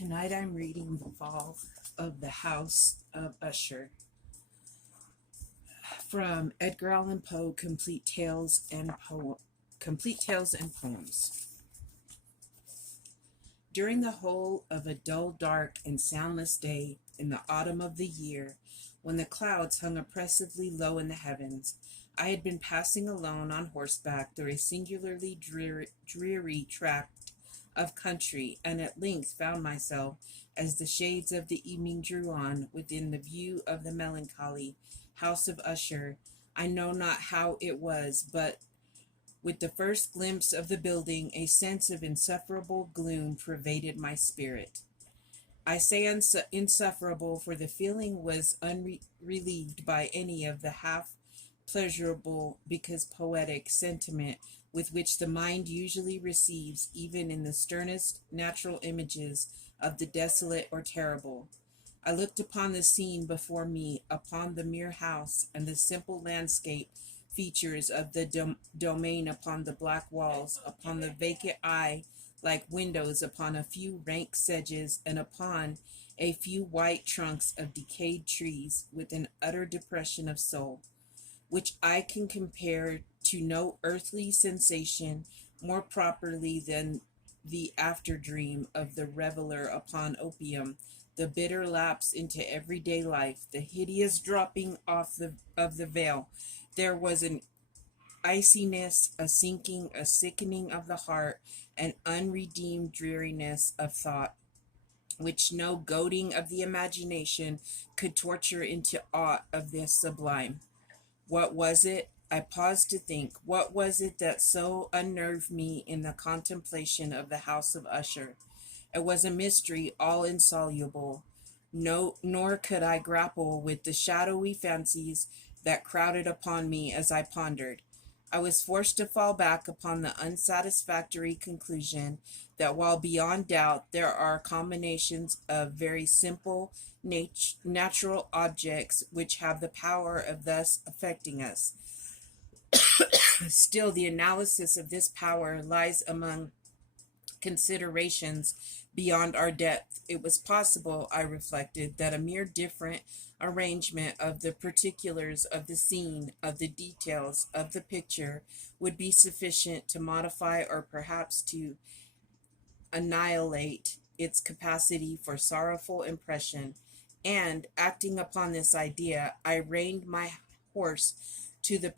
Tonight I'm reading The Fall of the House of Usher from Edgar Allan Poe, Complete Tales and Poems. During the whole of a dull, dark, and soundless day in the autumn of the year, when the clouds hung oppressively low in the heavens, I had been passing alone on horseback through a singularly dreary tract of country, and at length found myself, as the shades of the evening drew on, within the view of the melancholy house of Usher. I know not how it was, but with the first glimpse of the building, a sense of insufferable gloom pervaded my spirit. I say insufferable, for the feeling was unrelieved by any of the half pleasurable, because poetic, sentiment with which the mind usually receives, even in the sternest natural images of the desolate or terrible. I looked upon the scene before me, upon the mere house, and the simple landscape features of the domain upon the black walls, upon the vacant eye like windows, upon a few rank sedges, and upon a few white trunks of decayed trees, with an utter depression of soul, which I can compare to no earthly sensation more properly than the after dream of the reveler upon opium, the bitter lapse into everyday life, the hideous dropping off of the veil. There was an iciness, a sinking, a sickening of the heart, an unredeemed dreariness of thought, which no goading of the imagination could torture into aught of the sublime. What was it? I paused to think. What was it that so unnerved me in the contemplation of the house of Usher? It was a mystery all insoluble. No, nor could I grapple with the shadowy fancies that crowded upon me as I pondered. I was forced to fall back upon the unsatisfactory conclusion that while beyond doubt there are combinations of very simple natural objects which have the power of thus affecting us, still the analysis of this power lies among considerations beyond our depth. It was possible, I reflected, that a mere different arrangement of the particulars of the scene, of the details of the picture, would be sufficient to modify or perhaps to annihilate its capacity for sorrowful impression. And, acting upon this idea, I reined my horse to the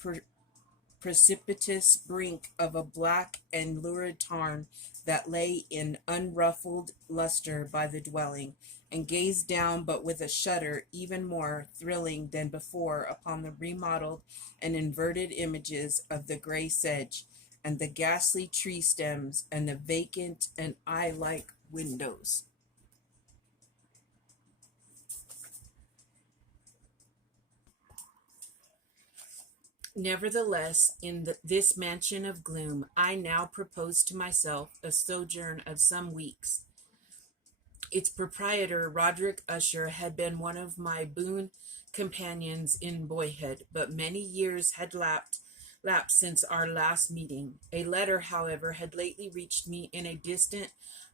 precipitous brink of a black and lurid tarn that lay in unruffled luster by the dwelling, and gazed down, but with a shudder even more thrilling than before, upon the remodeled and inverted images of the gray sedge, and the ghastly tree stems, and the vacant and eye-like windows. Nevertheless, in this mansion of gloom, I now proposed to myself a sojourn of some weeks. Its proprietor, Roderick Usher, had been one of my boon companions in boyhood, but many years had lapsed since our last meeting. A letter, however, had lately reached me in a distant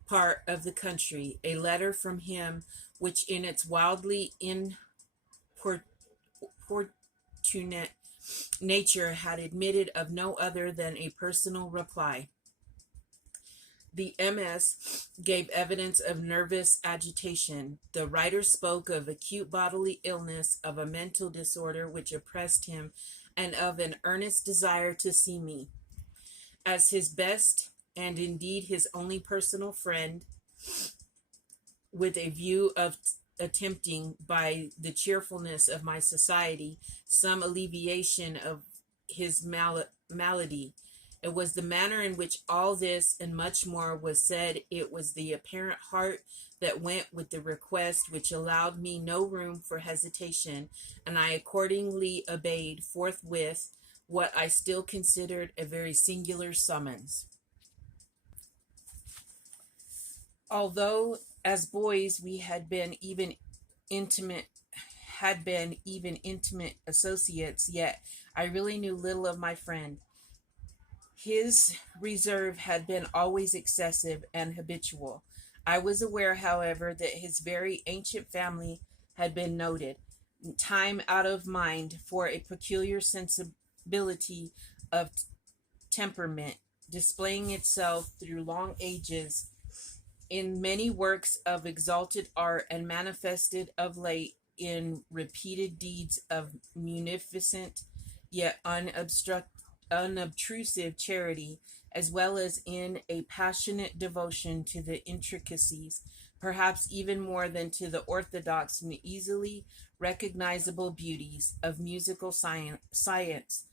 part of the country, a letter from him which in its wildly importunate nature had admitted of no other than a personal reply. The MS gave evidence of nervous agitation. The writer spoke of acute bodily illness, of a mental disorder which oppressed him, and of an earnest desire to see me. As his best, and indeed his only personal friend, with a view of attempting, by the cheerfulness of my society, some alleviation of his malady. It was the manner in which all this and much more was said. It was the apparent heart that went with the request which allowed me no room for hesitation, and I accordingly obeyed forthwith what I still considered a very singular summons. Although as boys we intimate had been even intimate associates, yet I really knew little of my friend. His reserve had been always excessive and habitual. I was aware, however, that his very ancient family had been noted, time out of mind, for a peculiar sensibility of temperament, displaying itself through long ages in many works of exalted art and manifested of late in repeated deeds of munificent yet unobtrusive charity, as well as in a passionate devotion to the intricacies, perhaps even more than to the orthodox and easily recognizable beauties of musical science.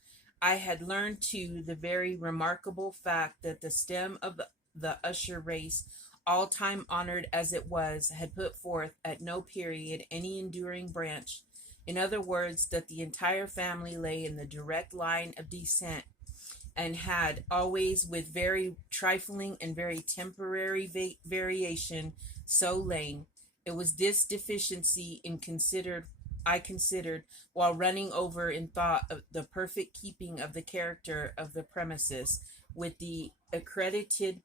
I had learned too the very remarkable fact that the stem of the Usher race, all time honored as it was, had put forth at no period any enduring branch. In other words, that the entire family lay in the direct line of descent, and had always, with very trifling and very temporary variation, so lain. It was this deficiency I considered, while running over in thought of the perfect keeping of the character of the premises, with the accredited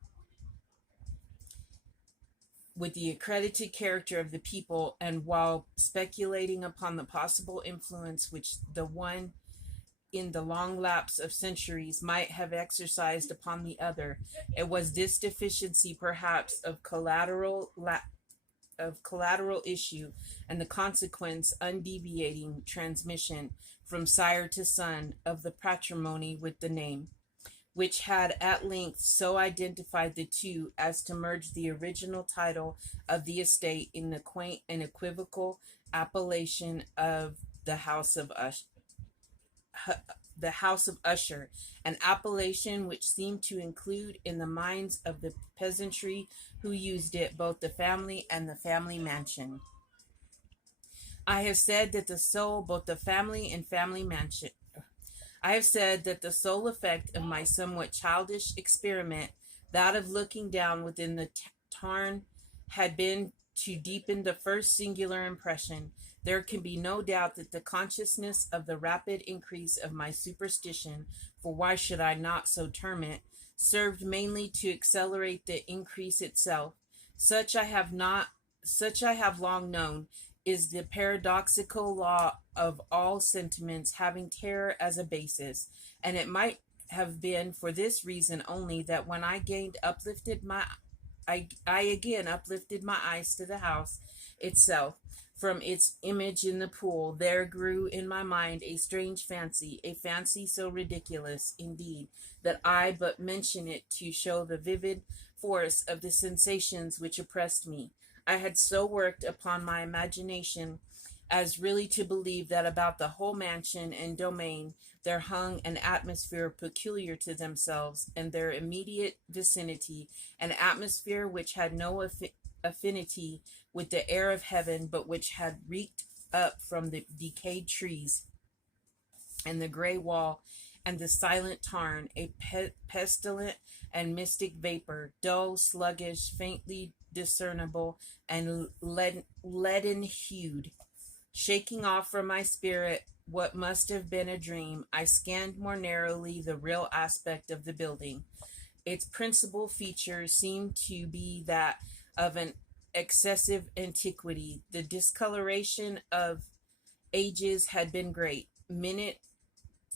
character of the people, and while speculating upon the possible influence which the one in the long lapse of centuries might have exercised upon the other. It was this deficiency, perhaps, of collateral issue, and the consequence undeviating transmission from sire to son of the patrimony with the name, which had at length so identified the two as to merge the original title of the estate in the quaint and equivocal appellation of the House of Usher, an appellation which seemed to include in the minds of the peasantry who used it both the family and the family mansion. I have said that the soul, both the family and family mansion, I have said that the sole effect of my somewhat childish experiment, that of looking down within the tarn, had been to deepen the first singular impression. There can be no doubt that the consciousness of the rapid increase of my superstition, for why should I not so term it, served mainly to accelerate the increase itself. Such I have not, such I have long known, is the paradoxical law of all sentiments having terror as a basis, and it might have been for this reason only that when I again uplifted my eyes to the house itself from its image in the pool, there grew in my mind a strange fancy, a fancy so ridiculous, indeed, that I but mention it to show the vivid force of the sensations which oppressed me. I had so worked upon my imagination as really to believe that about the whole mansion and domain there hung an atmosphere peculiar to themselves and their immediate vicinity, an atmosphere which had no affinity with the air of heaven, but which had reeked up from the decayed trees and the gray wall and the silent tarn, a pestilent and mystic vapor, dull, sluggish, faintly discernible, and leaden hued. Shaking off from my spirit what must have been a dream, I scanned more narrowly the real aspect of the building. Its principal feature seemed to be that of an excessive antiquity. The discoloration of ages had been great. Minute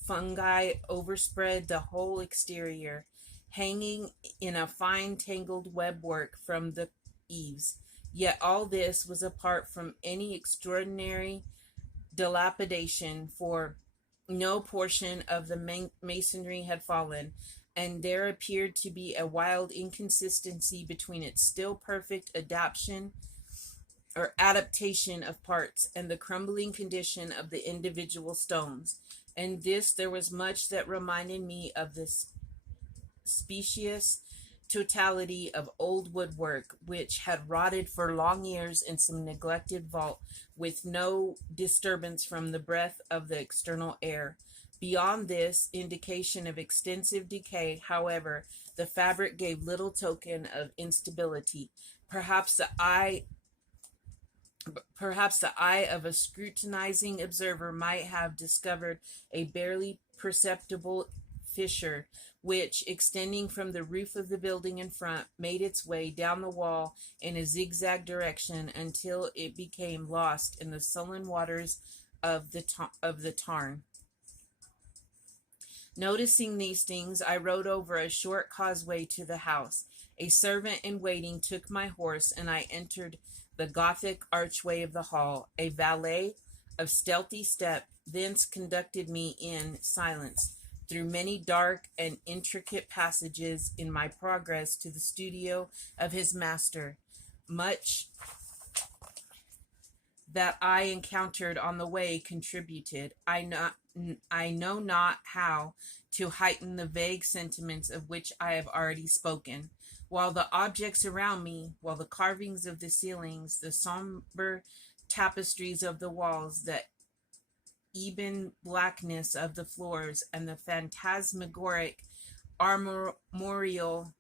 fungi overspread the whole exterior, hanging in a fine tangled webwork from the eaves. Yet all this was apart from any extraordinary dilapidation, for no portion of the masonry had fallen, and there appeared to be a wild inconsistency between its still perfect adaptation of parts and the crumbling condition of the individual stones. And this there was much that reminded me of this specious totality of old woodwork which had rotted for long years in some neglected vault, with no disturbance from the breath of the external air. Beyond this indication of extensive decay, however, the fabric gave little token of instability. Perhaps the eye Perhaps the eye of a scrutinizing observer might have discovered a barely perceptible fissure, which, extending from the roof of the building in front, made its way down the wall in a zigzag direction until it became lost in the sullen waters of the tarn. Noticing these things, I rode over a short causeway to the house. A servant in waiting took my horse, and I entered the Gothic archway of the hall. A valet of stealthy step thence conducted me in silence through many dark and intricate passages in my progress to the studio of his master. Much that I encountered on the way contributed, I know not how, to heighten the vague sentiments of which I have already spoken. While the objects around me, while the carvings of the ceilings, the somber tapestries of the walls, the ebon blackness of the floors, and the phantasmagoric armorial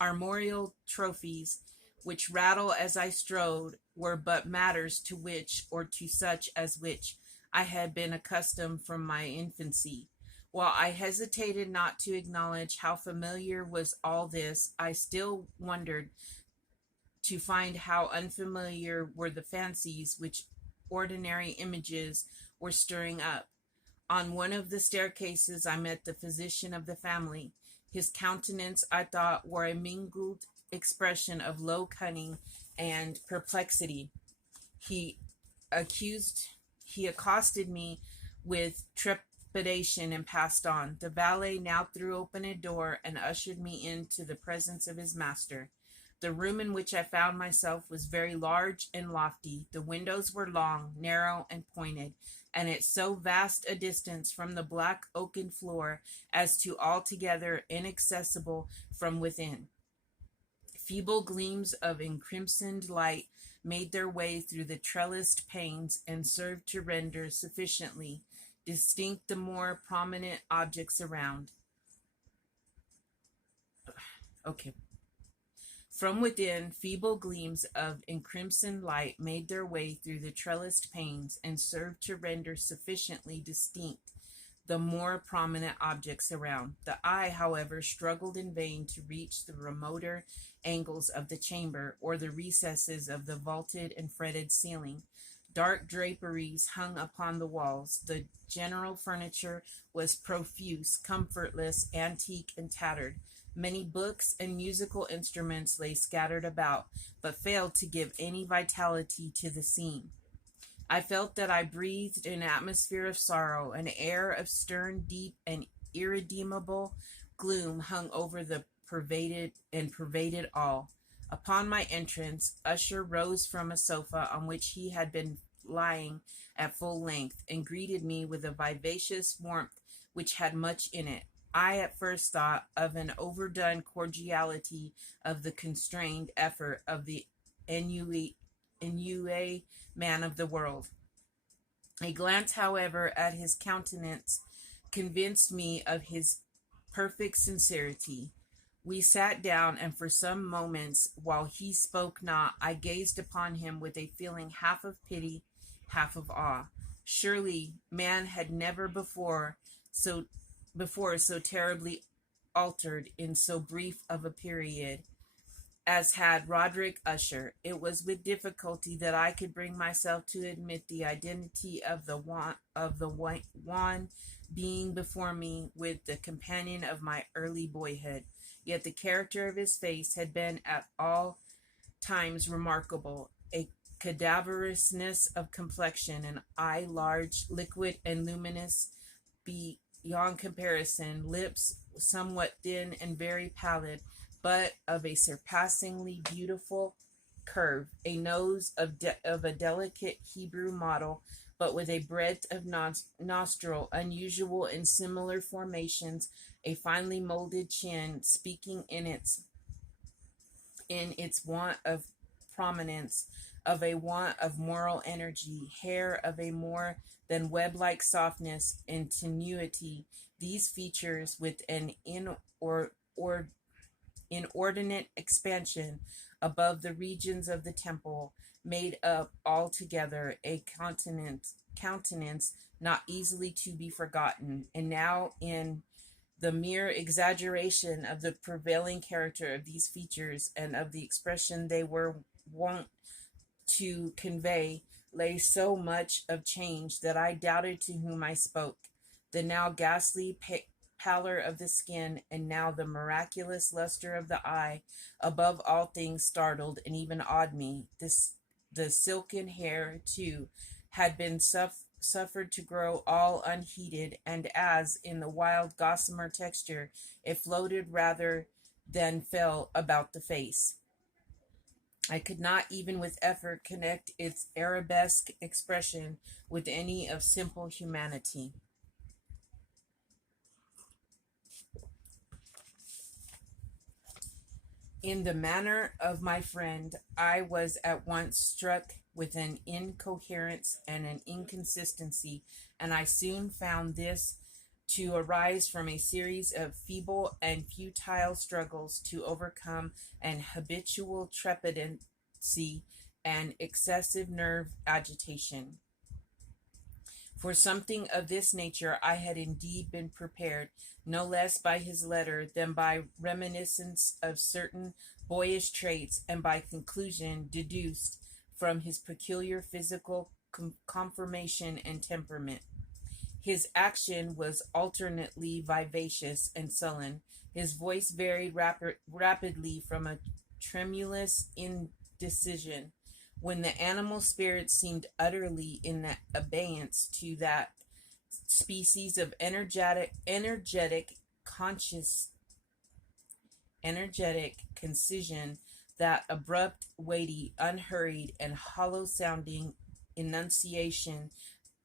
armorial trophies which rattle as I strode were but matters to which, or to such as which, I had been accustomed from my infancy. While I hesitated not to acknowledge how familiar was all this, I still wondered to find how unfamiliar were the fancies which ordinary images were stirring up. On one of the staircases I met the physician of the family. His countenance, I thought, wore a mingled expression of low cunning and perplexity. He accused he accosted me with trepidation and passed on. The valet now threw open a door and ushered me into the presence of his master. The room in which I found myself was very large and lofty. The windows were long, narrow, and pointed, and at so vast a distance from the black oaken floor as to altogether inaccessible from within. Feeble gleams of encrimsoned light made their way through the trellised panes and served to render sufficiently distinct the more prominent objects around. Okay. From within, feeble gleams of encrimsoned light made their way through the trellised panes and served to render sufficiently distinct the more prominent objects around. The eye, however, struggled in vain to reach the remoter angles of the chamber or the recesses of the vaulted and fretted ceiling. Dark draperies hung upon the walls. The general furniture was profuse, comfortless, antique, and tattered. Many books and musical instruments lay scattered about, but failed to give any vitality to the scene. I felt that I breathed an atmosphere of sorrow. An air of stern, deep, and irredeemable gloom hung over the pervaded all. Upon my entrance, Usher rose from a sofa on which he had been lying at full length, and greeted me with a vivacious warmth which had much in it. I at first thought of an overdone cordiality, of the constrained effort of the ennuyé man of the world. A glance, however, at his countenance convinced me of his perfect sincerity. We sat down, and for some moments, while he spoke not, I gazed upon him with a feeling half of pity, half of awe. Surely man had never so terribly altered in so brief of a period as had Roderick Usher. It was with difficulty that I could bring myself to admit the identity of the wan being before me with the companion of my early boyhood. Yet the character of his face had been at all times remarkable. A cadaverousness of complexion, an eye large, liquid, and luminous beyond comparison, lips somewhat thin and very pallid, but of a surpassingly beautiful curve, a nose of a delicate Hebrew model, but with a breadth of nostril unusual in similar formations, a finely molded chin, speaking in its want of prominence, of a want of moral energy, hair of a more than web-like softness and tenuity. These features, with an inordinate expansion above the regions of the temple, made up altogether a countenance not easily to be forgotten. And now in the mere exaggeration of the prevailing character of these features and of the expression they were wont to convey lay so much of change that I doubted to whom I spoke. The now ghastly pallor of the skin, and now the miraculous luster of the eye, above all things startled and even awed me. The silken hair, too, had been suffered to grow all unheeded, and as, in the wild gossamer texture, it floated rather than fell about the face. I could not even with effort connect its arabesque expression with any of simple humanity. In the manner of my friend, I was at once struck with an incoherence and an inconsistency, and I soon found this to arise from a series of feeble and futile struggles to overcome an habitual trepidancy and excessive nerve agitation. For something of this nature I had indeed been prepared, no less by his letter than by reminiscence of certain boyish traits, and by conclusion deduced from his peculiar physical conformation and temperament. His action was alternately vivacious and sullen. His voice varied rapidly from a tremulous indecision, when the animal spirit seemed utterly in abeyance, to that species of conscious, energetic concision, that abrupt, weighty, unhurried, and hollow-sounding enunciation,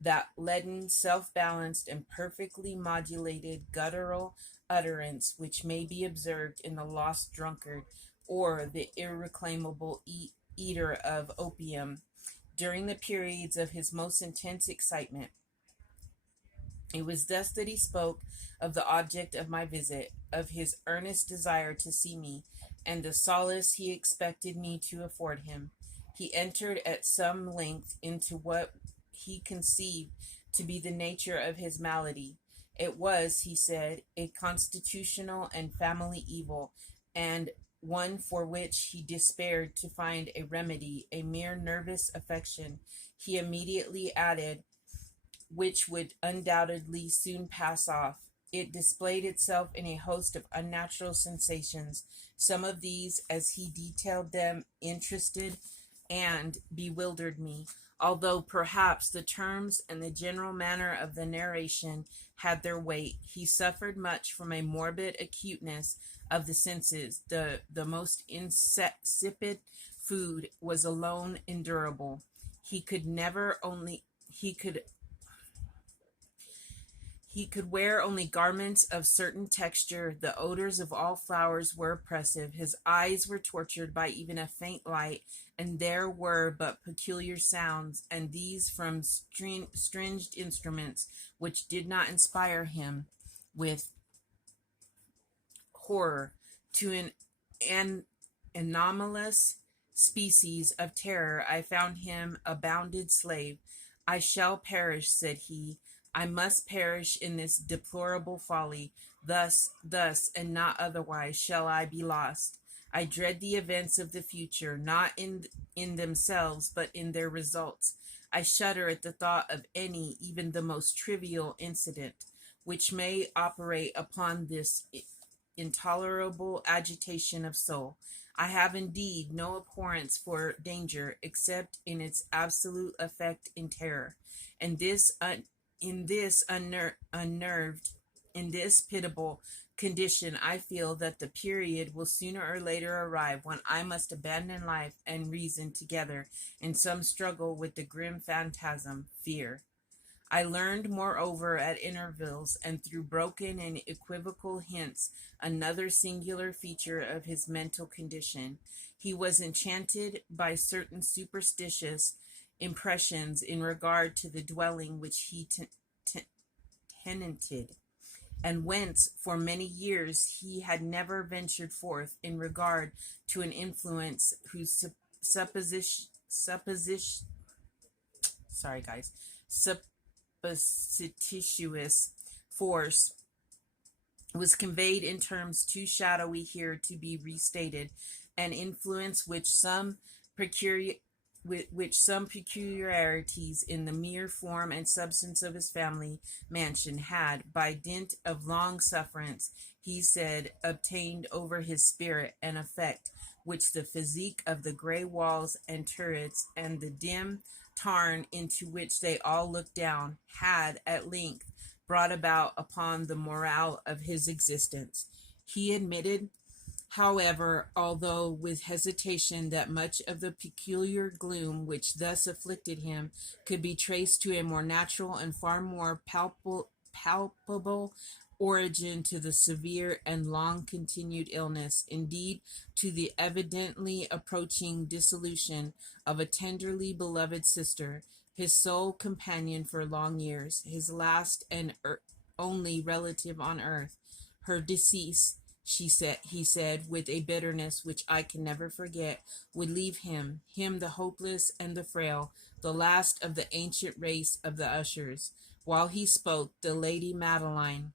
that leaden, self-balanced, and perfectly modulated guttural utterance which may be observed in the lost drunkard or the irreclaimable eater of opium during the periods of his most intense excitement. It was thus that he spoke of the object of my visit, of his earnest desire to see me, and the solace he expected me to afford him. He entered at some length into what he conceived to be the nature of his malady. It was, he said, a constitutional and family evil, and one for which he despaired to find a remedy, a mere nervous affection. He immediately added, which would undoubtedly soon pass off. It displayed itself in a host of unnatural sensations. Some of these, as he detailed them, interested and bewildered me, although perhaps the terms and the general manner of the narration had their weight. He suffered much from a morbid acuteness of the senses. The most insipid food was alone endurable. He could never only he could wear only garments of certain texture. The odors of all flowers were oppressive. His eyes were tortured by even a faint light, and there were but peculiar sounds, and these from stringed instruments, which did not inspire him with horror. To an anomalous species of terror I found him a bounded slave. I shall perish, said he. I must perish in this deplorable folly. Thus, and not otherwise, shall I be lost. I dread the events of the future, not in themselves, but in their results. I shudder at the thought of any, even the most trivial incident, which may operate upon this intolerable agitation of soul. I have indeed no abhorrence for danger, except in its absolute effect in terror. And in this pitiable condition, I feel that the period will sooner or later arrive when I must abandon life and reason together in some struggle with the grim phantasm, fear. I learned, moreover, at intervals, and through broken and equivocal hints, another singular feature of his mental condition. He was enchanted by certain superstitious impressions in regard to the dwelling which he tenanted, and whence for many years he had never ventured forth, in regard to an influence whose sorry guys, supposititious force was conveyed in terms too shadowy here to be restated, an influence peculiar, which some peculiarities in the mere form and substance of his family mansion had, by dint of long sufferance, he said, obtained over his spirit, an effect which the physique of the grey walls and turrets and the dim tarn into which they all looked down had at length brought about upon the morale of his existence. He admitted, however, although with hesitation, that much of the peculiar gloom which thus afflicted him could be traced to a more natural and far more palpable origin, to the severe and long continued illness, indeed to the evidently approaching dissolution of a tenderly beloved sister, his sole companion for long years, his last and only relative on earth. Her decease, he said, with a bitterness which I can never forget, would leave him the hopeless and the frail, the last of the ancient race of the Ushers. While he spoke, the Lady Madeline,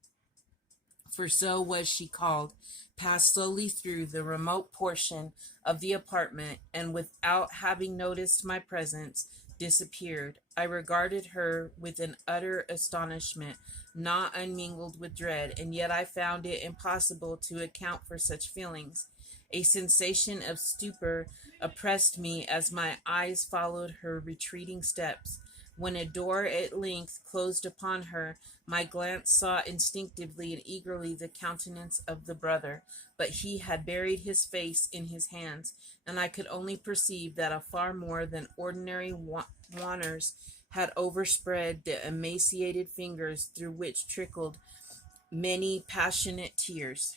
for so was she called, passed slowly through the remote portion of the apartment, and without having noticed my presence, disappeared. I regarded her with an utter astonishment, not unmingled with dread, and yet I found it impossible to account for such feelings. A sensation of stupor oppressed me as my eyes followed her retreating steps. When a door at length closed upon her, my glance sought instinctively and eagerly the countenance of the brother, but he had buried his face in his hands, and I could only perceive that a far more than ordinary waters had overspread the emaciated fingers, through which trickled many passionate tears.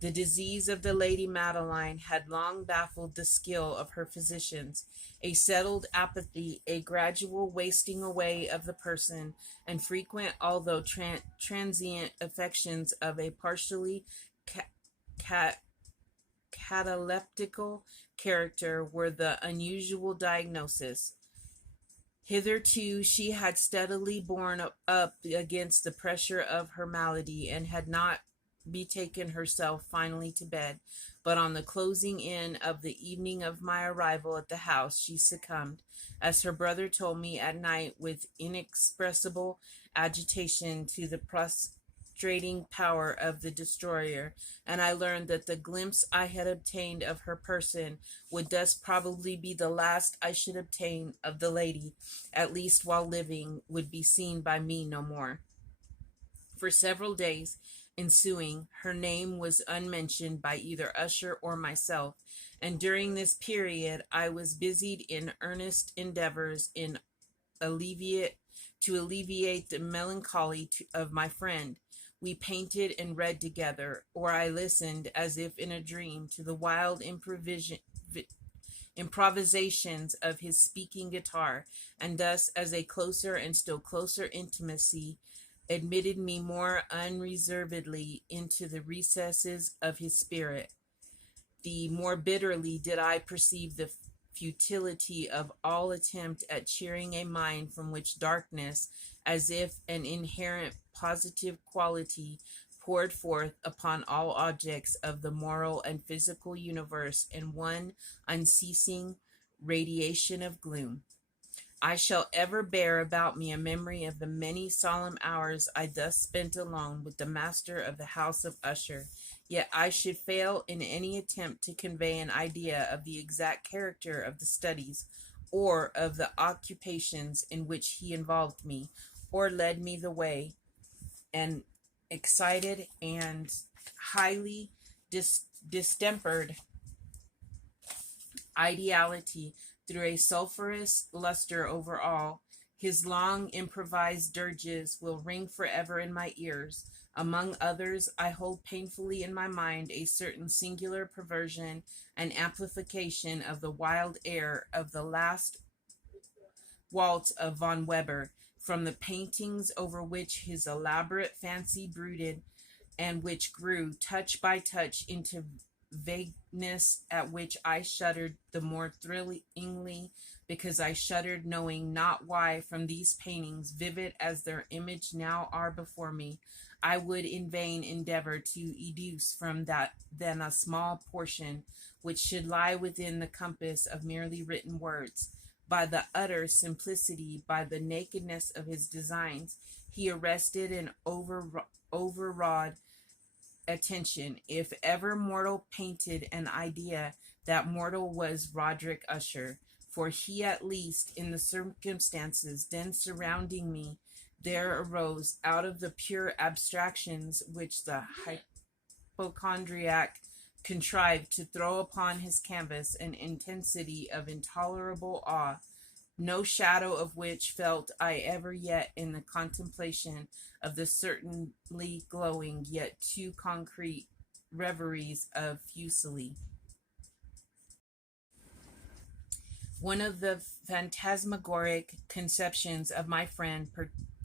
The disease of the Lady Madeline had long baffled the skill of her physicians. A settled apathy, a gradual wasting away of the person, and frequent although transient affections of a partially ca- ca- cataleptical character were the unusual diagnosis. Hitherto she had steadily borne up against the pressure of her malady, and had not betaken herself finally to bed, but on the closing in of the evening of my arrival at the house she succumbed, as her brother told me at night with inexpressible agitation, to the prostrating power of the destroyer, and I learned that the glimpse I had obtained of her person would thus probably be the last I should obtain of the lady, at least while living, would be seen by me no more. For several days ensuing, her name was unmentioned by either Usher or myself, and during this period I was busied in earnest endeavors alleviate to alleviate the melancholy of my friend. We painted and read together, or I listened as if in a dream to the wild improvisations of his speaking guitar, and thus, as a closer and still closer intimacy admitted me more unreservedly into the recesses of his spirit, the more bitterly did I perceive the futility of all attempt at cheering a mind from which darkness, as if an inherent positive quality, poured forth upon all objects of the moral and physical universe in one unceasing radiation of gloom. I shall ever bear about me a memory of the many solemn hours I thus spent alone with the master of the house of Usher, yet I should fail in any attempt to convey an idea of the exact character of the studies, or of the occupations in which he involved me, or led me the way, an excited and highly distempered ideality threw a sulphurous luster over all. His long improvised dirges will ring forever in my ears. Among others, I hold painfully in my mind a certain singular perversion and amplification of the wild air of the last waltz of von Weber, from the paintings over which his elaborate fancy brooded, and which grew touch by touch into vagueness, at which I shuddered the more thrillingly because I shuddered, knowing not why, from these paintings, vivid as their image now are before me. I would in vain endeavor to educe from that than a small portion which should lie within the compass of merely written words. By the utter simplicity, by the nakedness of his designs, he arrested and overawed attention. If ever mortal painted an idea, that mortal was Roderick Usher, for he at least, in the circumstances then surrounding me, there arose out of the pure abstractions which the hypochondriac contrived to throw upon his canvas an intensity of intolerable awe, no shadow of which felt I ever yet in the contemplation of the certainly glowing yet too concrete reveries of Fuseli. One of the phantasmagoric conceptions of my friend,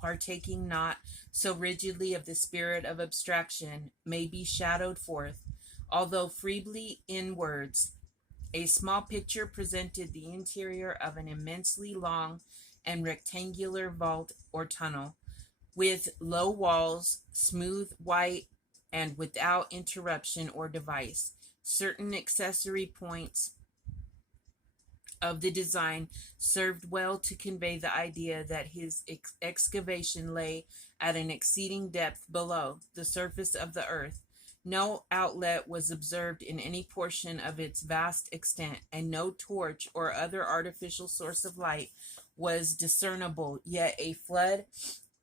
partaking not so rigidly of the spirit of abstraction, may be shadowed forth, although feebly in words. A small picture presented the interior of an immensely long and rectangular vault or tunnel, with low walls, smooth white, and without interruption or device. Certain accessory points of the design served well to convey the idea that his excavation lay at an exceeding depth below the surface of the earth. No outlet was observed in any portion of its vast extent, and no torch or other artificial source of light was discernible, yet a flood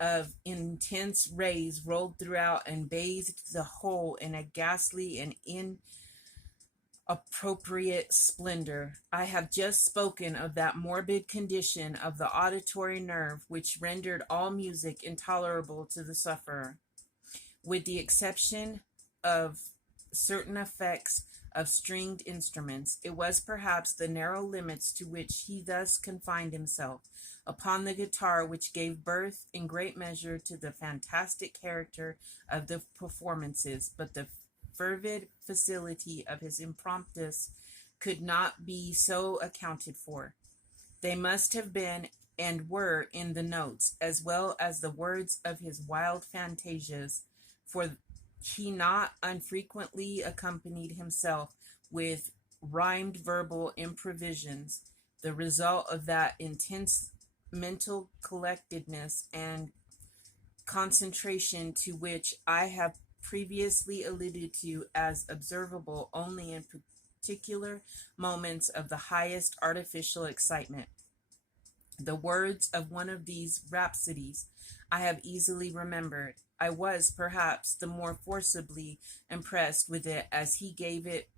of intense rays rolled throughout and bathed the whole in a ghastly and appropriate splendor. I have just spoken of that morbid condition of the auditory nerve which rendered all music intolerable to the sufferer. With the exception of certain effects of stringed instruments, it was perhaps the narrow limits to which he thus confined himself upon the guitar which gave birth in great measure to the fantastic character of the performances, but the fervid facility of his impromptus could not be so accounted for. They must have been and were in the notes, as well as the words of his wild fantasias, for he not unfrequently accompanied himself with rhymed verbal improvisations, the result of that intense mental collectedness and concentration to which I have previously alluded to as observable only in particular moments of the highest artificial excitement. The words of one of these rhapsodies I have easily remembered. I was, perhaps, the more forcibly impressed with it as he gave it,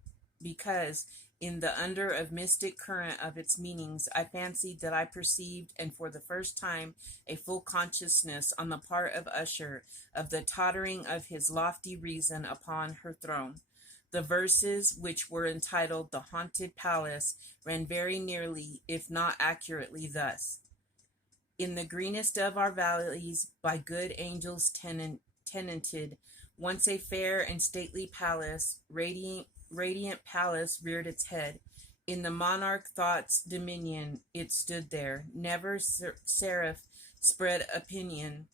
because, in the under of mystic current of its meanings, I fancied that I perceived, and for the first time, a full consciousness on the part of Usher of the tottering of his lofty reason upon her throne. The verses, which were entitled The Haunted Palace, ran very nearly, if not accurately, thus: In the greenest of our valleys, by good angels tenanted, once a fair and stately palace, radiant palace reared its head. In the monarch thought's dominion it stood there. Never seraph spread opinion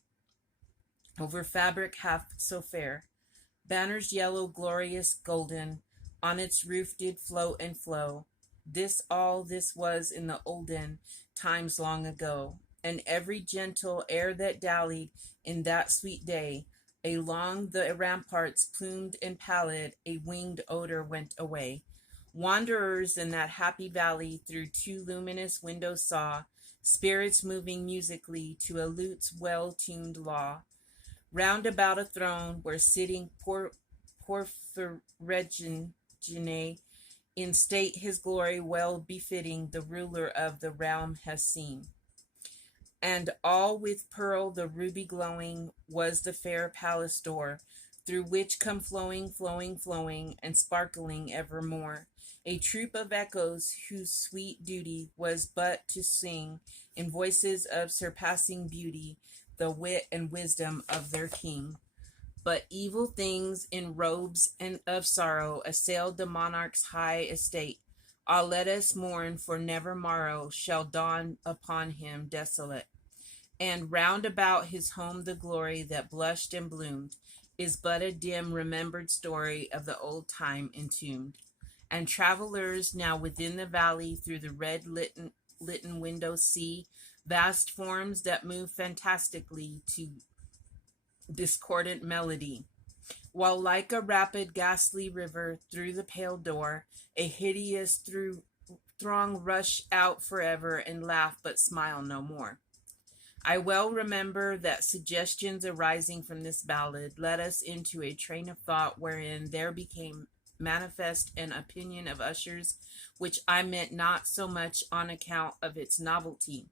over fabric half so fair. Banners yellow, glorious, golden, on its roof did float and flow. This was in the olden times long ago. And every gentle air that dallied in that sweet day, along the ramparts plumed and pallid, a winged odor went away. Wanderers in that happy valley through two luminous windows saw spirits moving musically to a lute's well-tuned law. Round about a throne were sitting Porphyrogen in state his glory well befitting the ruler of the realm has seen. And all with pearl the ruby glowing was the fair palace door, through which come flowing, and sparkling evermore, a troop of echoes whose sweet duty was but to sing, in voices of surpassing beauty, the wit and wisdom of their king. But evil things in robes and of sorrow assailed the monarch's high estate. Ah, let us mourn, for never morrow shall dawn upon him desolate. and round about his home the glory that blushed and bloomed is but a dim remembered story of the old time entombed. And travelers now within the valley through the red litten windows see vast forms that move fantastically to discordant melody, while like a rapid ghastly river through the pale door a hideous throng rush out forever and laugh but smile no more. I well remember that suggestions arising from this ballad led us into a train of thought wherein there became manifest an opinion of Usher's, which I meant not so much on account of its novelty,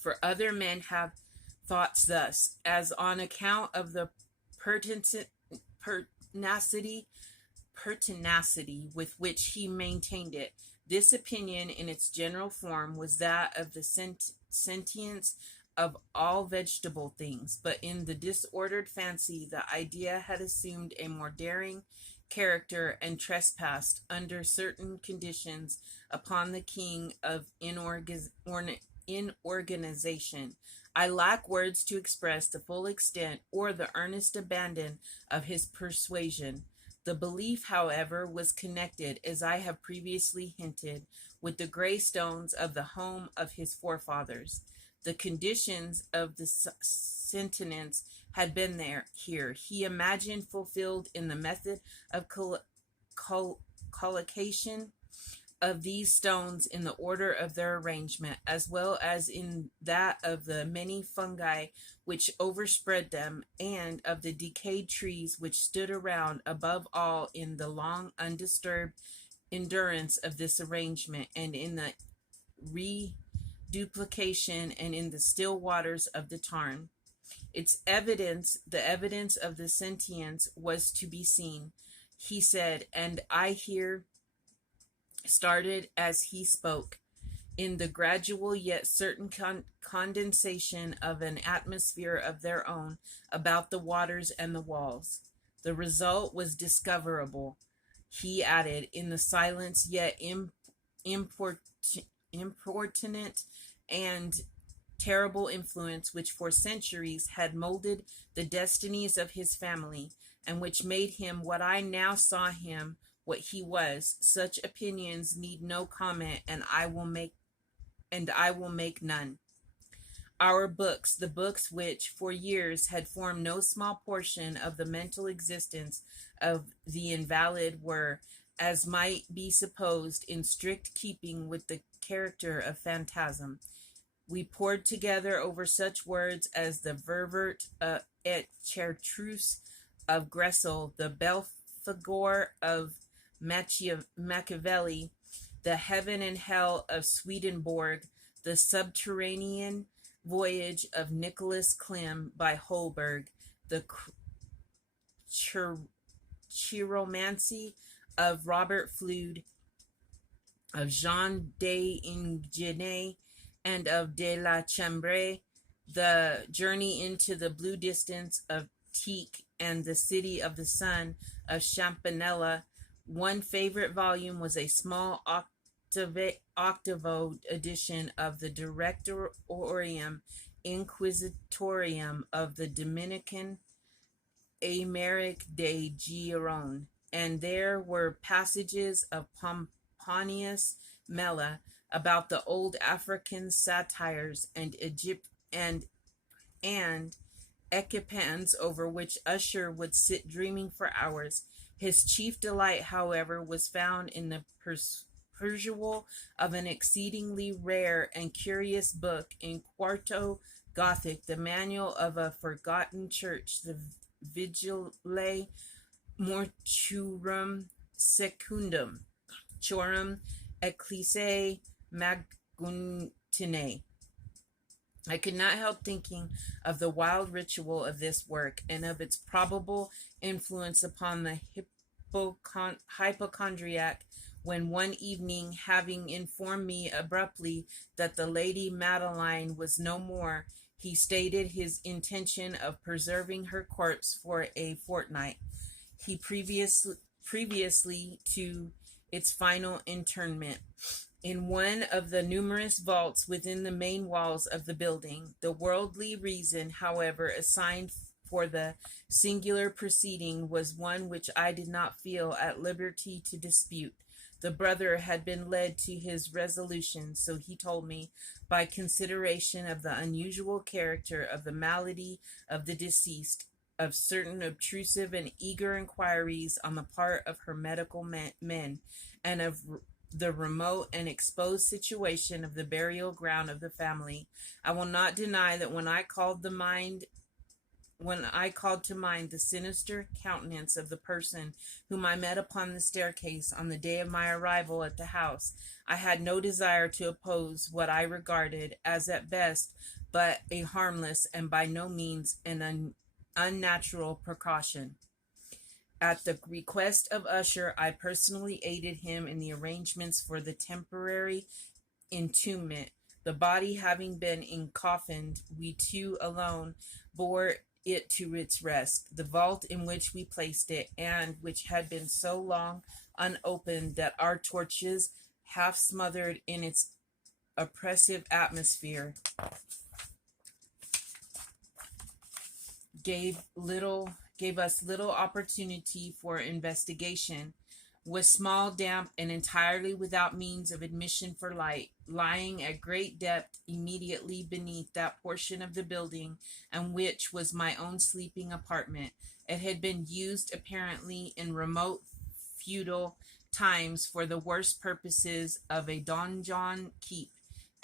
for other men have thoughts thus, as on account of the pertinacity pertinacity with which he maintained it. This opinion, in its general form, was that of the sentience of all vegetable things, but in the disordered fancy, the idea had assumed a more daring character and trespassed, under certain conditions, upon the king of inorganization. I lack words to express the full extent or the earnest abandon of his persuasion. The belief, however, was connected, as I have previously hinted, with the gray stones of the home of his forefathers. The conditions of the sentence had been here. He imagined fulfilled in the method of collocation of these stones in the order of their arrangement, as well as in that of the many fungi which overspread them, and of the decayed trees which stood around, above all in the long undisturbed endurance of this arrangement, and in the reduplication, and in the still waters of the tarn. Its evidence, the evidence of the sentience, was to be seen, he said, and I here started as he spoke, in the gradual yet certain condensation of an atmosphere of their own about the waters and the walls. The result was discoverable, he added, in the silence yet importunate and terrible influence which for centuries had molded the destinies of his family, and which made him what I now saw him, what he was. Such opinions need no comment, and I will make none. Our books, the books which for years had formed no small portion of the mental existence of the invalid, were, as might be supposed, in strict keeping with the character of phantasm. We pored together over such words as the Ververt et Chartreuse of Gressel, the Belphegor of Machiavelli, the Heaven and Hell of Swedenborg, the Subterranean Voyage of Nicholas Klim by Holberg, the Chiromancy of Robert Fludd, of Jean d'Ingene, and of de la Chambre, the Journey into the Blue Distance of Tieck, and the City of the Sun of Champanella. One favorite volume was a small octavo edition of the Directorium Inquisitorium of the Dominican Emeric de Giron, and there were passages of Pomponius Mela about the old African satires and Egypt and Ecipans, over which Usher would sit dreaming for hours. His chief delight, however, was found in the perusal of an exceedingly rare and curious book in quarto Gothic, the manual of a forgotten church, the Vigile Mortuorum Secundum, Chorum Ecclesiae Maguntinae. I could not help thinking of the wild ritual of this work, and of its probable influence upon the hypochondriac, when one evening, having informed me abruptly that the Lady Madeline was no more, he stated his intention of preserving her corpse for a fortnight, previously to its final interment, in one of the numerous vaults within the main walls of the building. The worldly reason, however, assigned for the singular proceeding was one which I did not feel at liberty to dispute. The brother had been led to his resolution, so he told me, by consideration of the unusual character of the malady of the deceased, of certain obtrusive and eager inquiries on the part of her medical men, and of the remote and exposed situation of the burial ground of the family. I will not deny that when I called to mind the sinister countenance of the person whom I met upon the staircase on the day of my arrival at the house, I had no desire to oppose what I regarded as at best but a harmless and by no means an unnatural precaution. At the request of Usher, I personally aided him in the arrangements for the temporary entombment. The body having been encoffined, we two alone bore it to its rest. The vault in which we placed it, and which had been so long unopened that our torches, half smothered in its oppressive atmosphere, gave us little opportunity for investigation, was small, damp, and entirely without means of admission for light, lying at great depth immediately beneath that portion of the building and which was my own sleeping apartment. It had been used apparently in remote feudal times for the worst purposes of a donjon keep,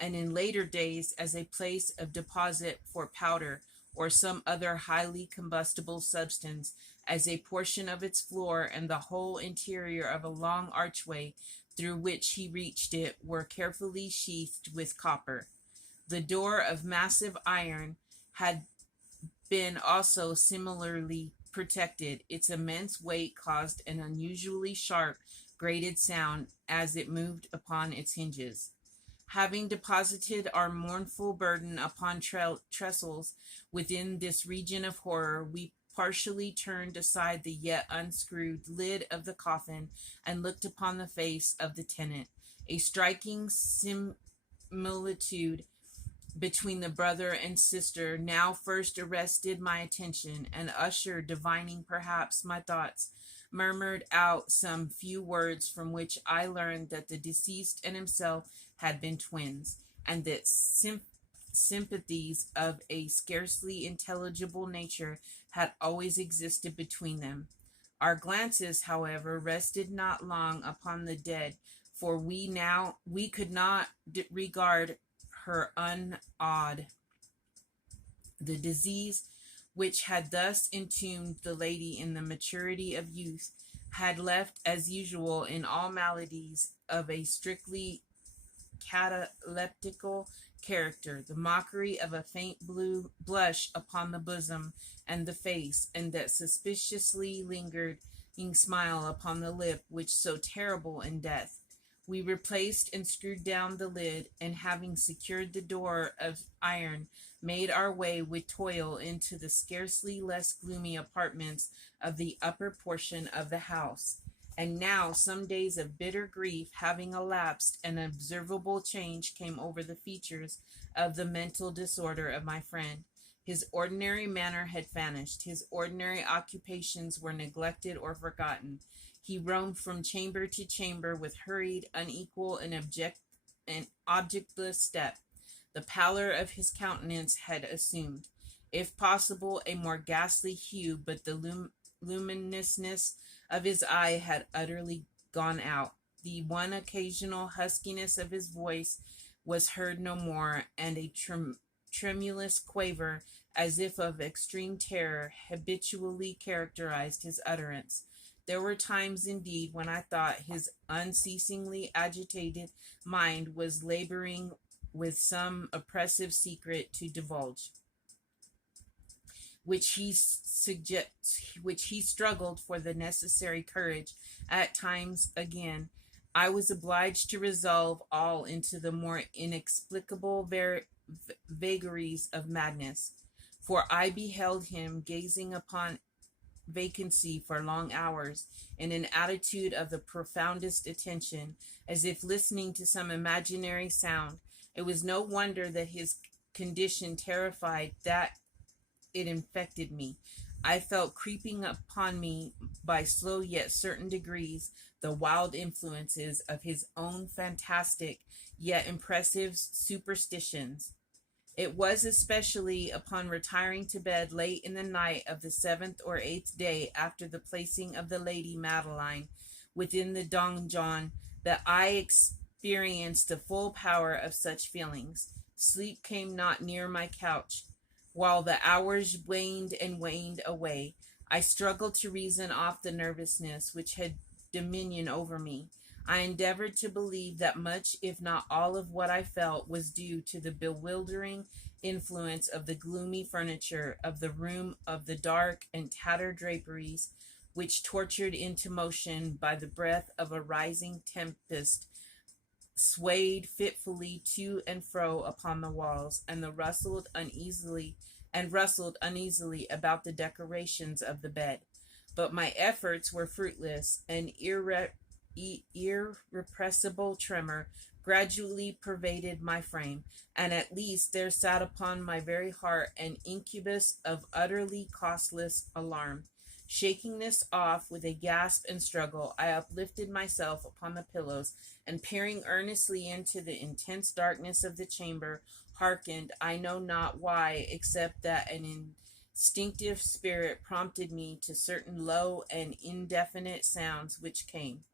and in later days as a place of deposit for powder or some other highly combustible substance, as a portion of its floor and the whole interior of a long archway through which he reached it were carefully sheathed with copper. The door of massive iron had been also similarly protected. Its immense weight caused an unusually sharp, grated sound as it moved upon its hinges. Having deposited our mournful burden upon trestles within this region of horror, we partially turned aside the yet unscrewed lid of the coffin and looked upon the face of the tenant. A striking similitude between the brother and sister now first arrested my attention, and Usher, divining perhaps my thoughts, murmured out some few words from which I learned that the deceased and himself had been twins, and that sympathies of a scarcely intelligible nature had always existed between them. Our glances, however, rested not long upon the dead, for we could not regard her unawed. The disease which had thus entombed the lady in the maturity of youth had left, as usual in all maladies of a strictly cataleptical character, the mockery of a faint blue blush upon the bosom and the face, and that suspiciously lingering smile upon the lip which so terrible in death. We replaced and screwed down the lid, and having secured the door of iron, made our way with toil into the scarcely less gloomy apartments of the upper portion of the house. And now, some days of bitter grief having elapsed, an observable change came over the features of the mental disorder of my friend. His ordinary manner had vanished. His ordinary occupations were neglected or forgotten. He roamed from chamber to chamber with hurried, unequal, and objectless step. The pallor of his countenance had assumed, if possible, a more ghastly hue, but the luminousness of his eye had utterly gone out. The one occasional huskiness of his voice was heard no more, and a tremulous quaver, as if of extreme terror, habitually characterized his utterance. There were times, indeed, when I thought his unceasingly agitated mind was laboring with some oppressive secret to divulge, which he struggled for the necessary courage. At times, again, I was obliged to resolve all into the more inexplicable vagaries of madness, for I beheld him gazing upon vacancy for long hours, in an attitude of the profoundest attention, as if listening to some imaginary sound. It was no wonder that his condition terrified, that it infected me. I felt creeping upon me by slow yet certain degrees the wild influences of his own fantastic yet impressive superstitions. It was especially upon retiring to bed late in the night of the 7th or 8th day after the placing of the Lady Madeline within the donjon that I experienced the full power of such feelings. Sleep came not near my couch. While the hours waned and waned away, I struggled to reason off the nervousness which had dominion over me. I endeavored to believe that much, if not all, of what I felt was due to the bewildering influence of the gloomy furniture of the room, of the dark and tattered draperies, which, tortured into motion by the breath of a rising tempest, swayed fitfully to and fro upon the walls, and rustled uneasily about the decorations of the bed. But my efforts were fruitless. An irrepressible tremor gradually pervaded my frame, and at least there sat upon my very heart an incubus of utterly causeless alarm. Shaking this off with a gasp and struggle, I uplifted myself upon the pillows, and peering earnestly into the intense darkness of the chamber, hearkened, I know not why, except that an instinctive spirit prompted me to certain low and indefinite sounds which came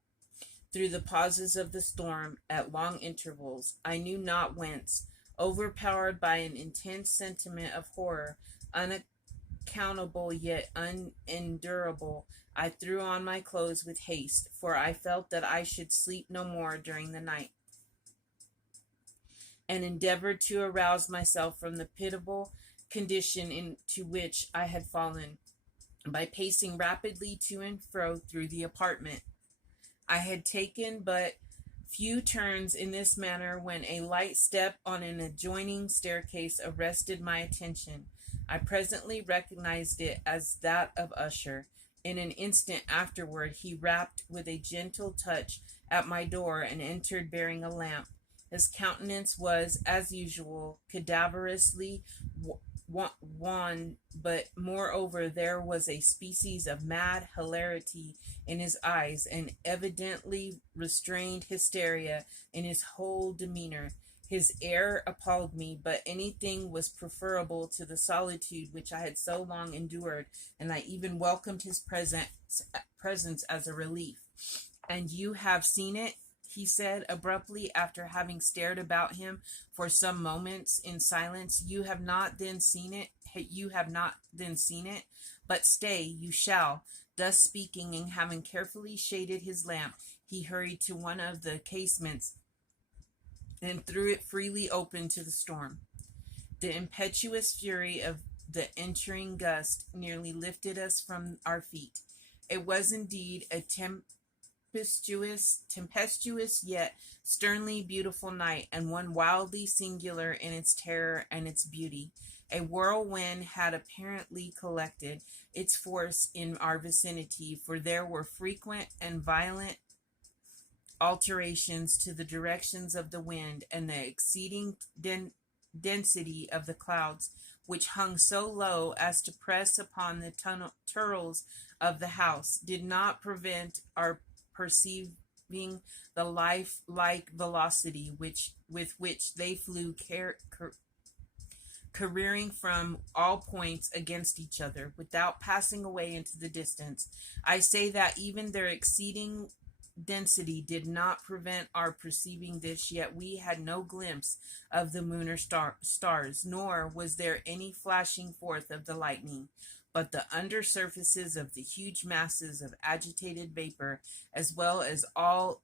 through the pauses of the storm at long intervals, I knew not whence. Overpowered by an intense sentiment of horror, unaccountable yet unendurable, I threw on my clothes with haste, for I felt that I should sleep no more during the night, and endeavored to arouse myself from the pitiable condition into which I had fallen by pacing rapidly to and fro through the apartment. I had taken but few turns in this manner when a light step on an adjoining staircase arrested my attention. I presently recognized it as that of Usher. In an instant afterward he rapped with a gentle touch at my door and entered bearing a lamp. His countenance was, as usual, cadaverously wan, but moreover there was a species of mad hilarity in his eyes, and evidently restrained hysteria in his whole demeanor. His air appalled me, but anything was preferable to the solitude which I had so long endured, and I even welcomed his presence as a relief. "And you have seen it?" he said abruptly, after having stared about him for some moments in silence. You have not then seen it? You have not then seen it? But stay, you shall." Thus speaking, and having carefully shaded his lamp, he hurried to one of the casements and threw it freely open to the storm. The impetuous fury of the entering gust nearly lifted us from our feet. It was indeed a tempestuous yet sternly beautiful night, and one wildly singular in its terror and its beauty. A whirlwind had apparently collected its force in our vicinity, for there were frequent and violent alterations to the directions of the wind, and the exceeding density of the clouds, which hung so low as to press upon the turrets of the house, did not prevent our perceiving the life-like velocity with which they flew careering from all points against each other, without passing away into the distance. I say that even their exceeding density did not prevent our perceiving this, yet we had no glimpse of the moon or stars, nor was there any flashing forth of the lightning, but the under surfaces of the huge masses of agitated vapor, as well as all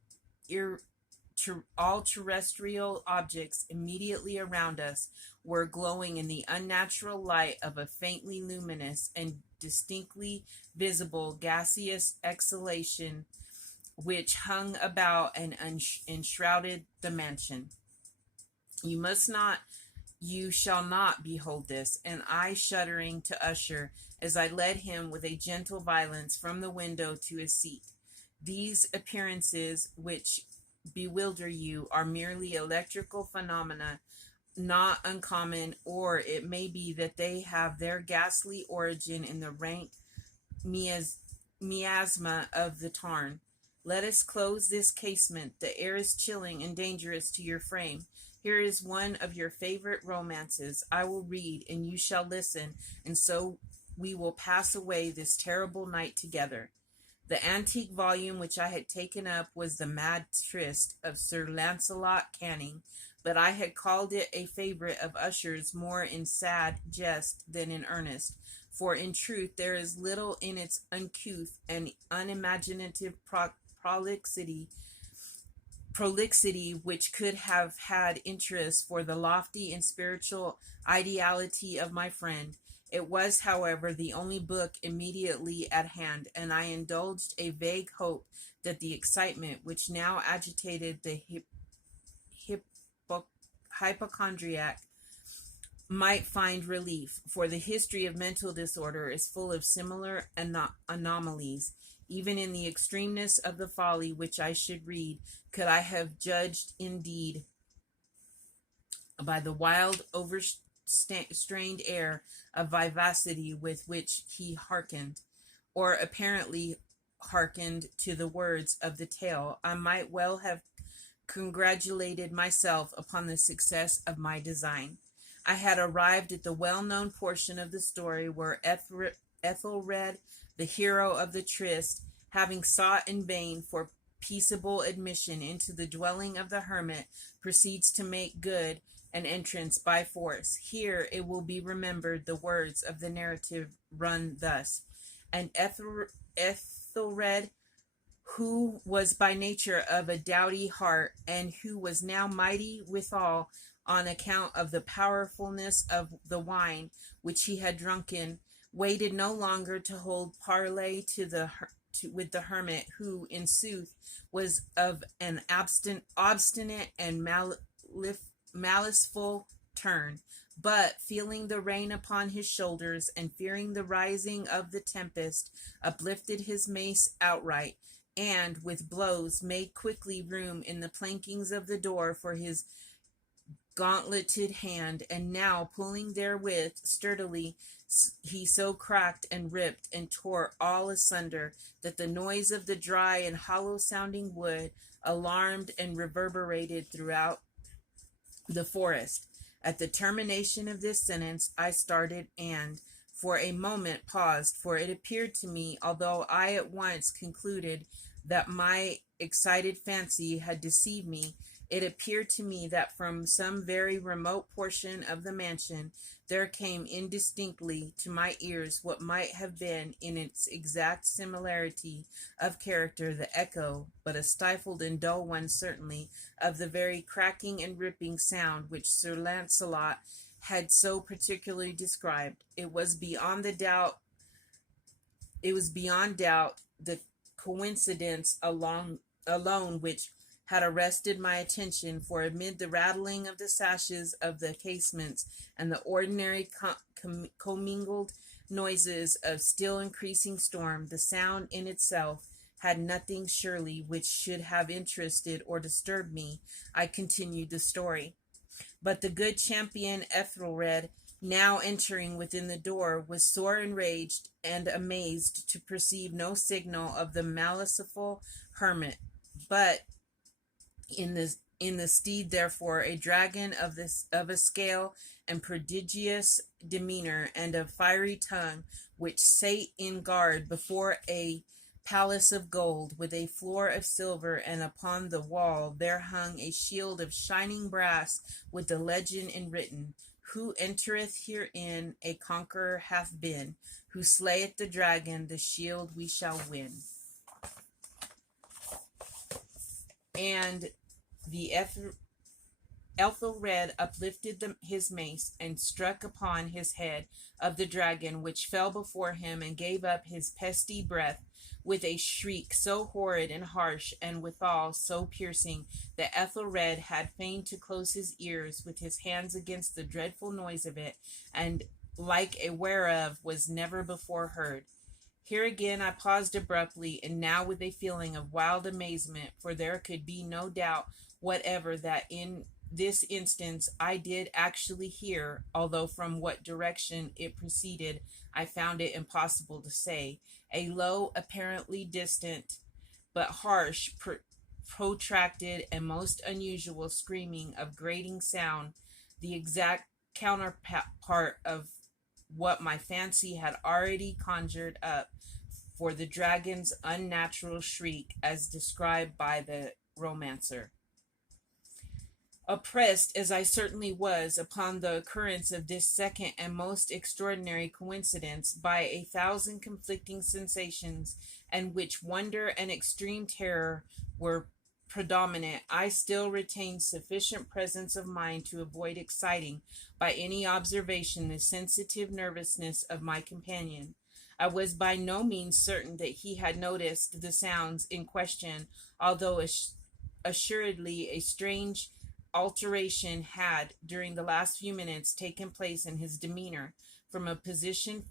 terrestrial objects immediately around us, were glowing in the unnatural light of a faintly luminous and distinctly visible gaseous exhalation which hung about and enshrouded the mansion. You you shall not behold this. And I, shuddering to Usher, as I led him with a gentle violence from the window to his seat. These appearances which bewilder you are merely electrical phenomena, not uncommon, or it may be that they have their ghastly origin in the rank miasma of the tarn. Let us close this casement. The air is chilling and dangerous to your frame. Here is one of your favorite romances. I will read, and you shall listen, and so we will pass away this terrible night together. The antique volume which I had taken up was the Mad Trist of Sir Lancelot Canning, but I had called it a favorite of Usher's more in sad jest than in earnest, for in truth there is little in its uncouth and unimaginative prolixity which could have had interest for the lofty and spiritual ideality of my friend. It was, however, the only book immediately at hand, and I indulged a vague hope that the excitement which now agitated the hypochondriac might find relief, for the history of mental disorder is full of similar anomalies. Even in the extremeness of the folly which I should read, could I have judged indeed by the wild, overstrained air of vivacity with which he hearkened, or apparently hearkened to the words of the tale, I might well have congratulated myself upon the success of my design. I had arrived at the well-known portion of the story where Ethelred, the hero of the tryst, having sought in vain for peaceable admission into the dwelling of the hermit, proceeds to make good an entrance by force. Here it will be remembered the words of the narrative run thus: and Ethelred, who was by nature of a doughty heart, and who was now mighty withal on account of the powerfulness of the wine which he had drunken, waited no longer to hold parley with the hermit, who in sooth was of an obstinate and maliceful turn, but feeling the rain upon his shoulders and fearing the rising of the tempest, uplifted his mace outright, and with blows made quickly room in the plankings of the door for his gauntleted hand, and now pulling therewith sturdily, he so cracked and ripped and tore all asunder that the noise of the dry and hollow sounding wood alarmed and reverberated throughout the forest. At the termination of this sentence I started, and for a moment paused, for it appeared to me, although I at once concluded that my excited fancy had deceived me, it appeared to me that from some very remote portion of the mansion there came indistinctly to my ears what might have been, in its exact similarity of character, the echo, but a stifled and dull one certainly, of the very cracking and ripping sound which Sir Lancelot had so particularly described. It was beyond doubt the coincidence alone which had arrested my attention, for amid the rattling of the sashes of the casements and the ordinary commingled noises of still increasing storm, the sound in itself had nothing surely which should have interested or disturbed me. I continued the story. But the good champion Ethelred, now entering within the door, was sore enraged and amazed to perceive no signal of the maliceful hermit, but in the stead therefore a dragon of a scale and prodigious demeanor and of fiery tongue, which sate in guard before a palace of gold with a floor of silver, and upon the wall there hung a shield of shining brass with the legend enwritten: who entereth herein a conqueror hath been, who slayeth the dragon, the shield we shall win. And the Ethelred uplifted his mace and struck upon his head of the dragon, which fell before him and gave up his pesty breath with a shriek so horrid and harsh, and withal so piercing, that Ethelred had fain to close his ears with his hands against the dreadful noise of it, and like a whereof was never before heard. Here again I paused abruptly, and now with a feeling of wild amazement, for there could be no doubt whatever that in this instance I did actually hear, although from what direction it proceeded I found it impossible to say, a low, apparently distant, but harsh, protracted, and most unusual screaming of grating sound, the exact counterpart of what my fancy had already conjured up for the dragon's unnatural shriek as described by the romancer. Oppressed as I certainly was upon the occurrence of this second and most extraordinary coincidence by a thousand conflicting sensations, and which wonder and extreme terror were predominant, I still retained sufficient presence of mind to avoid exciting by any observation the sensitive nervousness of my companion. I was by no means certain that he had noticed the sounds in question, although assuredly a strange alteration had, during the last few minutes, taken place in his demeanor. From a position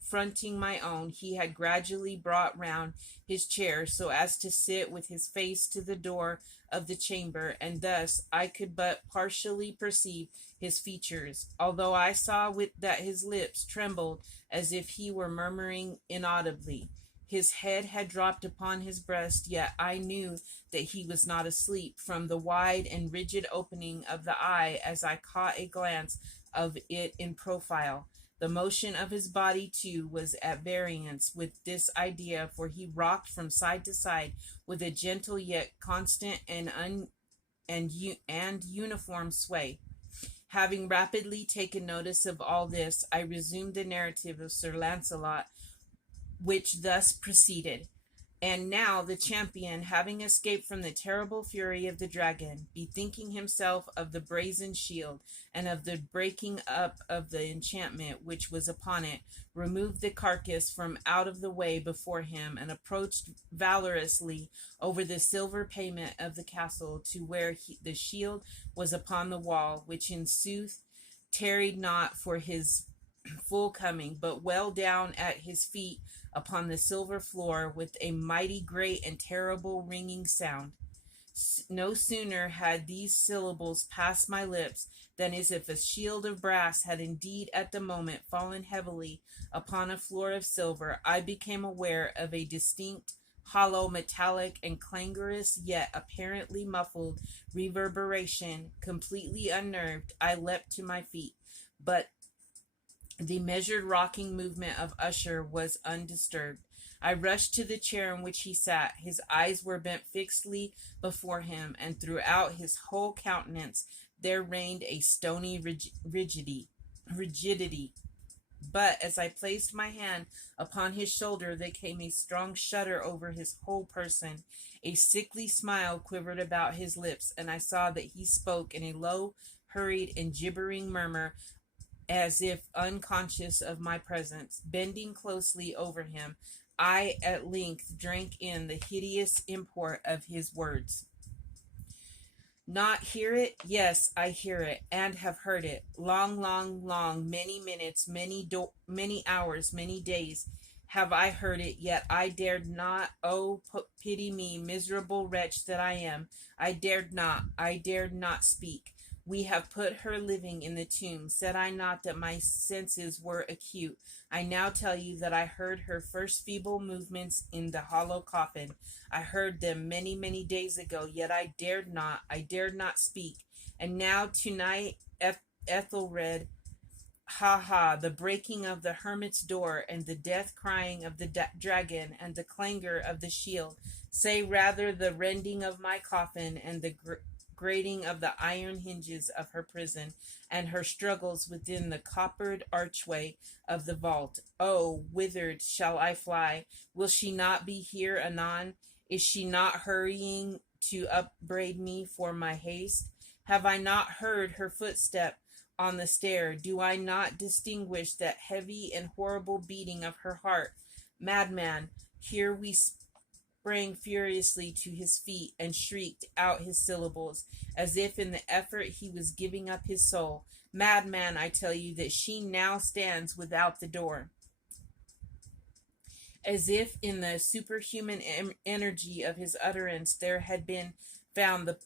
fronting my own, he had gradually brought round his chair so as to sit with his face to the door of the chamber, and thus I could but partially perceive his features, although I saw that his lips trembled as if he were murmuring inaudibly. His head had dropped upon his breast, yet I knew that he was not asleep, from the wide and rigid opening of the eye as I caught a glance of it in profile. The motion of his body, too, was at variance with this idea, for he rocked from side to side with a gentle yet constant and uniform sway. Having rapidly taken notice of all this, I resumed the narrative of Sir Launcelot, which thus proceeded. And now the champion, having escaped from the terrible fury of the dragon, bethinking himself of the brazen shield, and of the breaking up of the enchantment which was upon it, removed the carcass from out of the way before him, and approached valorously over the silver pavement of the castle to where the shield was upon the wall, which in sooth tarried not for his full coming, but well down at his feet upon the silver floor with a mighty great and terrible ringing sound. No sooner had these syllables passed my lips than as if a shield of brass had indeed at the moment fallen heavily upon a floor of silver, I became aware of a distinct, hollow, metallic, and clangorous, yet apparently muffled reverberation. Completely unnerved, I leapt to my feet, but the measured rocking movement of Usher was undisturbed. I rushed to the chair in which he sat. His eyes were bent fixedly before him, and throughout his whole countenance there reigned a stony rigidity. But as I placed my hand upon his shoulder, there came a strong shudder over his whole person. A sickly smile quivered about his lips, and I saw that he spoke in a low, hurried, and gibbering murmur, as if unconscious of my presence. Bending closely over him, I at length drank in the hideous import of his words. Not hear it? Yes, I hear it, and have heard it. Long, long, long, many minutes, many hours, many days have I heard it, yet I dared not. Oh, pity me, miserable wretch that I am. I dared not speak. We have put her living in the tomb. Said I not that my senses were acute? I now tell you that I heard her first feeble movements in the hollow coffin. I heard them many, many days ago, yet I dared not speak. And now tonight, Ethelred, ha ha, the breaking of the hermit's door, and the death crying of the dragon, and the clangor of the shield, say rather the rending of my coffin, and the grating of the iron hinges of her prison, and her struggles within the coppered archway of the vault. Oh, whither shall I fly? Will she not be here anon? Is she not hurrying to upbraid me for my haste? Have I not heard her footstep on the stair? Do I not distinguish that heavy and horrible beating of her heart? Madman, here we sprang furiously to his feet and shrieked out his syllables, as if in the effort he was giving up his soul. Madman, I tell you that she now stands without the door. As if in the superhuman energy of his utterance there had been found the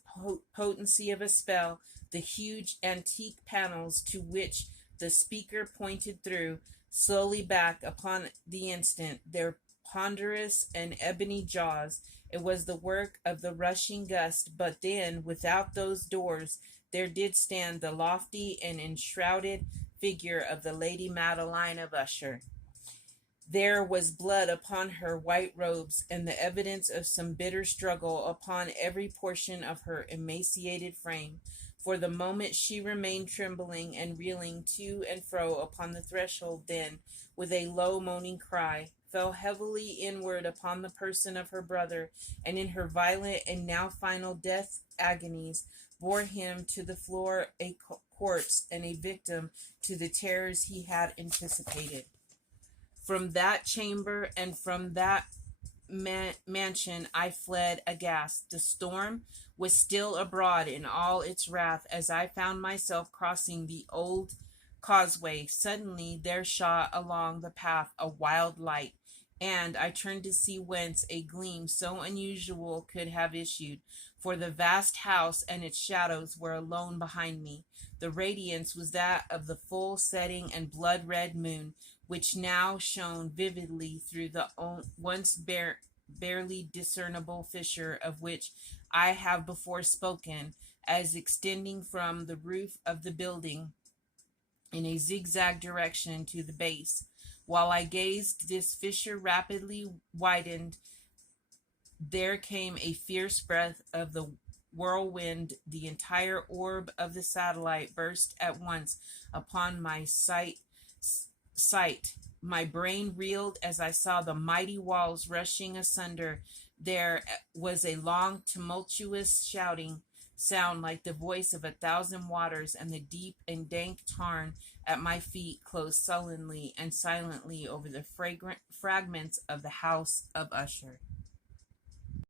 potency of a spell, the huge antique panels to which the speaker pointed threw slowly back upon the instant their ponderous and ebony jaws. It was the work of the rushing gust, but then, without those doors, there did stand the lofty and enshrouded figure of the Lady Madeline of Usher. There was blood upon her white robes, and the evidence of some bitter struggle upon every portion of her emaciated frame. For the moment she remained trembling and reeling to and fro upon the threshold, then, with a low moaning cry, fell heavily inward upon the person of her brother, and in her violent and now final death agonies bore him to the floor a corpse and a victim to the terrors he had anticipated. From that chamber and from that mansion I fled aghast. The storm was still abroad in all its wrath as I found myself crossing the old causeway. Suddenly there shot along the path a wild light, and I turned to see whence a gleam so unusual could have issued, for the vast house and its shadows were alone behind me. The radiance was that of the full setting and blood-red moon, which now shone vividly through the once barely discernible fissure of which I have before spoken, as extending from the roof of the building in a zigzag direction to the base. While I gazed, this fissure rapidly widened. There came a fierce breath of the whirlwind. The entire orb of the satellite burst at once upon my sight. My brain reeled as I saw the mighty walls rushing asunder. There was a long, tumultuous shouting sound like the voice of 1,000 waters, and the deep and dank tarn at my feet closed sullenly and silently over the fragrant fragments of the house of Usher.